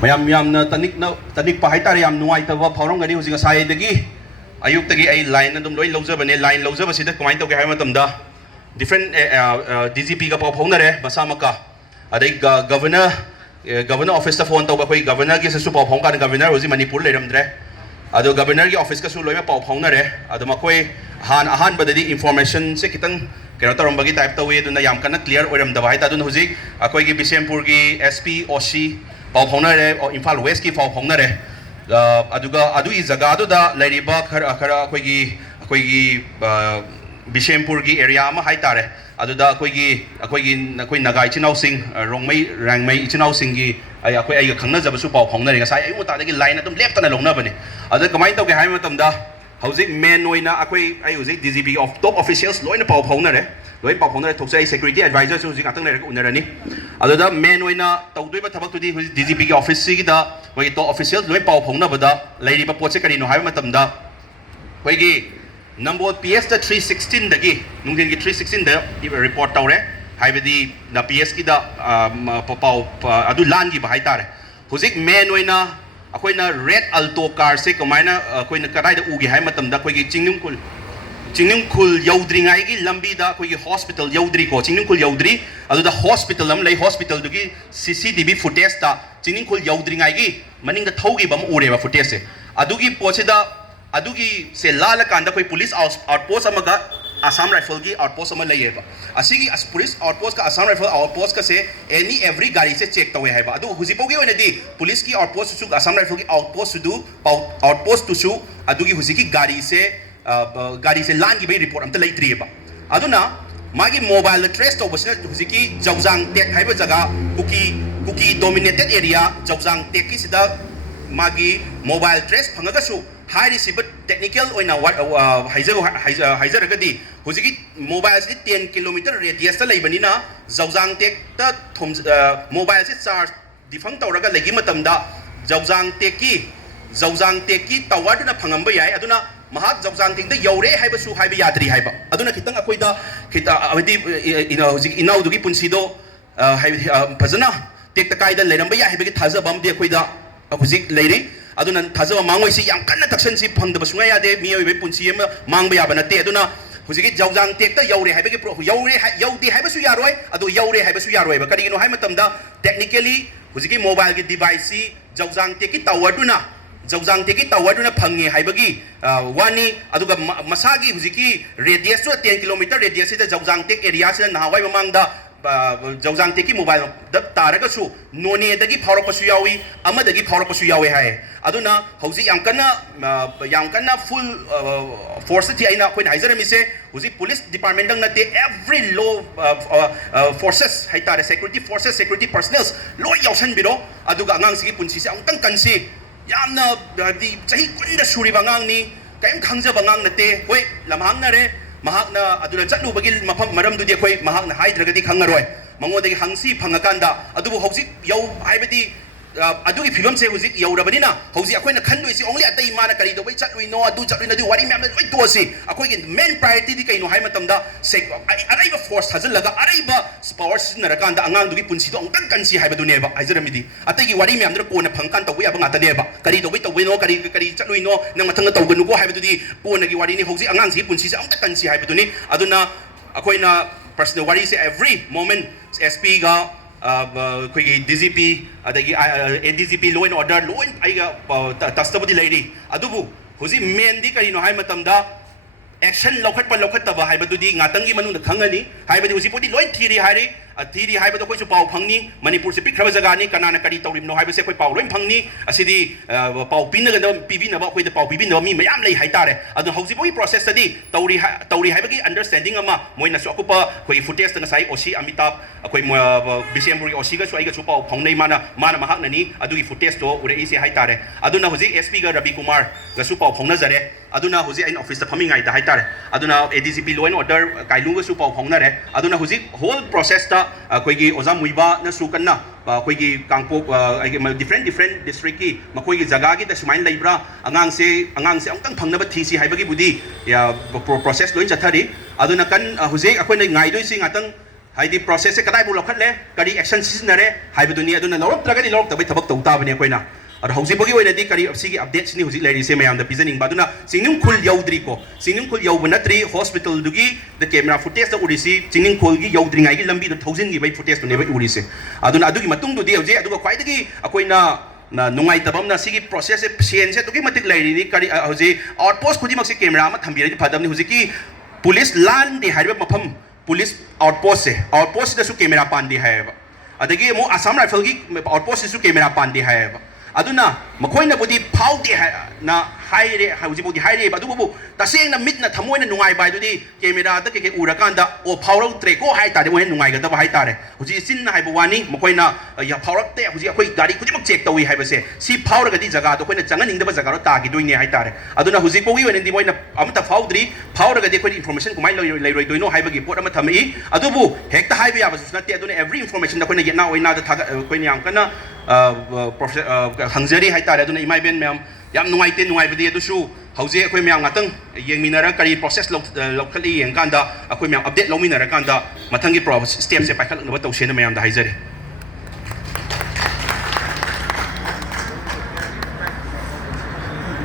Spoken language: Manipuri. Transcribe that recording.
mayam na tanik pa haitare yam nuai ta wa phawrong gani husinga sai dagi ayuk tagi ai line adum loi lojaba ne line lojaba sida kamai tawge hai matam da different DGP ga paw phonare masa maka adai governor office ta phone tawba koi governor gi su paw phong kan governor hoji manipur leiramdre ado governor gi office ka su loima paw phonare ado makoi han badadi information se kitang kero tarambagi type tawe duna yam kana clear oiram da bai ta dun hoji akoi gi Bisempur gi SP OC paw phonare Imphal West ki paw phonare aduga adu I jaga adu da lairiba khara akoi gi Bisempur gi area ma hai tare aduda akoi nagai chinau sing rangmei chinau sing gi akoi ai khangna jaba su paw phonare ngasai ai muta dagi line adum left na longna bane adu kamai tawge hai matam da hauzik main oina akoi ai hauzik DGP of top officials loina paw phonare loi paw phonare thoksai security advisor su hauzik atang le unarani aduda main oina tawdoi thabak tudi DGP gi office gi da wai top officials loi paw phongna bada lairi ba poche kari no hai matam da wai gi number PS da 316 dagi nungdin gi 316 da report tawre haibadi na PS ki da paw adu lan gi ba hai tare hauzik main oina akoina red alto car se kamaina akoina kadai da ugi hai matam da koigi chingnum kul yaudri ngai gi lambi da koigi hospital yaudri ko chingnum kul yaudri adu da hospital am lei hospital du gi CCTV footage ta chingnum kul yaudri ngai gi maning da thogi bam ure ba footage se adu gi poche da adu gi se lala kanda koi police outpost amaga Assam Rifle ki outpost ama layeba asigi as police outpost ka Assam Rifle outpost ka se every gari se check tawe haiba adu huzipo gi onadi police ki outpost su Assam Rifle ki outpost su outpost tu su adu gi huziki gari se lan gi bai report amta laitrieba aduna magi mobile trace to basna huziki Jawjang Tek haiba jaga kuki dominated area Jawjang Tek ki sida magi mobile trace phangaga su high receiver technical oina haizaragadi huziki mobile se 10 km radius ta leibanina Jawjang Tek ta mobile se charge difang tawraga legi matamda Jawjang Tek ki tower na phangamba yai aduna mahak Jawjang Tek da yaure haiba su haiba yadri haiba aduna kitang akoi da abadi huziki inau dugi punsido phajana tek ta kaida leiramba yai haiba ki thajaba amdi akoi da huzik leiri aduna thajaba mangoi si yam kanna taksan si phangdaba sunga yade mi oi punsi ama mangba yaba nate aduna huziki Jawjang Tek ta yaure haiba ki yaudi haiba su yaroi adu yaure haiba su yaroi ba kari no hai matamda technically huziki mobile ki device si Jawjang Tek ki tower duna phangi haiba gi wani aduga masagi huziki radius to 10 km radius se Jawjang Tek area se na hawai mamangda Jawjang Tek ki mobile da taraga su none dagi phawrak pasu yawi ama dagi phawrak pasu yawi hai aduna hauji yam kana full force ti aina koin haizara mi se hauji police department dang nate every law forces haitare security forces security personnel lo yausan biro aduga angang sigi punsi se angtang kansi yamna di chahi kunda suri bangang ni kaim khangja bangang nate hoi lamhang na re mahakna aduna chatlu bagi mafam maram dudi khoi mahakna haidragadi khangaroi mangodagi hangsi phangakanda adubu hauji yau haibadi adugi phibam se hauji yaurabanina hauji akoina khandoi si only atai mana kari do bai chatlu no adu chatlu nadu wari myam loi to si akoi gi main priority di kaino hai matamda sek araiba force hazalaga araiba power sinnarakanda angang dugi punsi do angtang kansi haibadu neba haijaramidi atai gi wari myam dra kona phangkan to bai abanga taneba kari do bai to no kari chatlu no nang mathanga to ganu go haibadu di kona gi wari ni hauji angang si punsi se angta kansi haibadu ni aduna akoina personal wari se every moment SP ga koi DGP adagi ADGP law and order law aiga tastabudi lairi adubu huzi main di kari no hai matamda action lokhataba haibadudi ngatangi manung khangani haibadi huzi poti loi thiri haibado koi su pau phangni Manipur se pikraba jaga ni kanana kari tawrim no haibase koi pau loi phangni asidi pau pinaga da pibina ba koi da pau pibina mi mayam lei haitare adu hauzi boi process adi tawri haibagi understanding ama moina su akupa koi footage na sai OC Amitabh koi Bisempur gi OC ga su aiga su pau phangnei mana mahak nani adu gi footage to ure ise haitare aduna huzi SP ga Ravi Kumar ga su pau phangna jare aduna huzi ain office ta phamingai da haitare aduna ADGP law and order kailunga su pau phangna re aduna huzi whole process ta koigi Oza Muiba na sukanna koigi Kangpok different district ki makoigi jaga gi da sumain laibra angang se angtang phangna ba thisi haibagi budi ya process loin chathari aduna kan huzi akoi ngai doi sing atang हाइदी प्रोसेस से कदाई बु लखत ले करी एक्शन सिजनरे हाइबदुनी अदुना लौरक्तरगदि लौरक्तबै थबक तौ ताबने कोइना और हौजिबगी ओइनदि करी सिगी अपडेट्स नि हुजि लेरिसे मयाम द पिजनिंग बादुना सिंगनिंग खुल यौद्री को सिंगनिंग खुल यौब नत्रि हॉस्पिटल दुगी द कैमरा फुटेज द उरिसी सिंगनिंग खुल गी यौद्रिंगाई गी लंबी द थाउजेंड गी बै फुटेज तो नेबे उरिसे अदुना अदुगी मतुंग दुदि हौजि अदुगा ख्वाइदगी अकोइना ना नुंगाई तबम ना सिगी प्रोसेस से सेन से दुगी मतिक लेरिनि करी हौजि आउटपोस्ट खुदि मक्सि कैमरा मा थंबिरदि फदमनि हुजि की पुलिस लान दि हाइबे मफम पुलिस आउटपोस्ट दसु कैमरा पांदी हायबा अदगी मो असम राइफल की आउटपोस्ट दसु कैमरा पांदी हायबा अदुना मखोइना बुदी फाउदे ना हाइरे हौजिबुदी हाइरे अदुबु तसेंगना मिटना थमोइना नुंगाई बायदुदी कैमरा द के उरकांदा ओ फाउरौत्रे को हाइतारे मोहे नुंगाई गदब हाइतारे हुजि सिन हाइबु वानी मखोइना या फाउरक्ते हुजि अखोइ गाड़ी खुदिमक चेक तौई हाइबसे सी फाउरगदी जगह तो कोइना चंगनिंगदब जगह रो तागी दोइने हाइतारे अदुना हुजि पोगी वनेंदी मोइना अमता फाउद्री फाउरगदी कोइ इन्फॉर्मेशन कुमाइ लैरोइ दोइनो हाइबगी पोट अमा थमई अदुबु हेक्ता हाइबे याबसु नते अदुना एवरी इन्फॉर्मेशन द कोइना येना ओइना द थागा कोइना याम कना हंजरी हाइतारे अदुना इमाइबेन मैम याम नुंगाइते नुंगाइबदी अदुसु हौजे अखोइ मैम ngатꯪ येंमिनरा करी प्रोसेस लौखली येंकांदा अखोइ मैम अपडेट लौमिनरा कांदा मथंगी स्टेप से पाइखलनब तौसेन मैम दा हाइजरी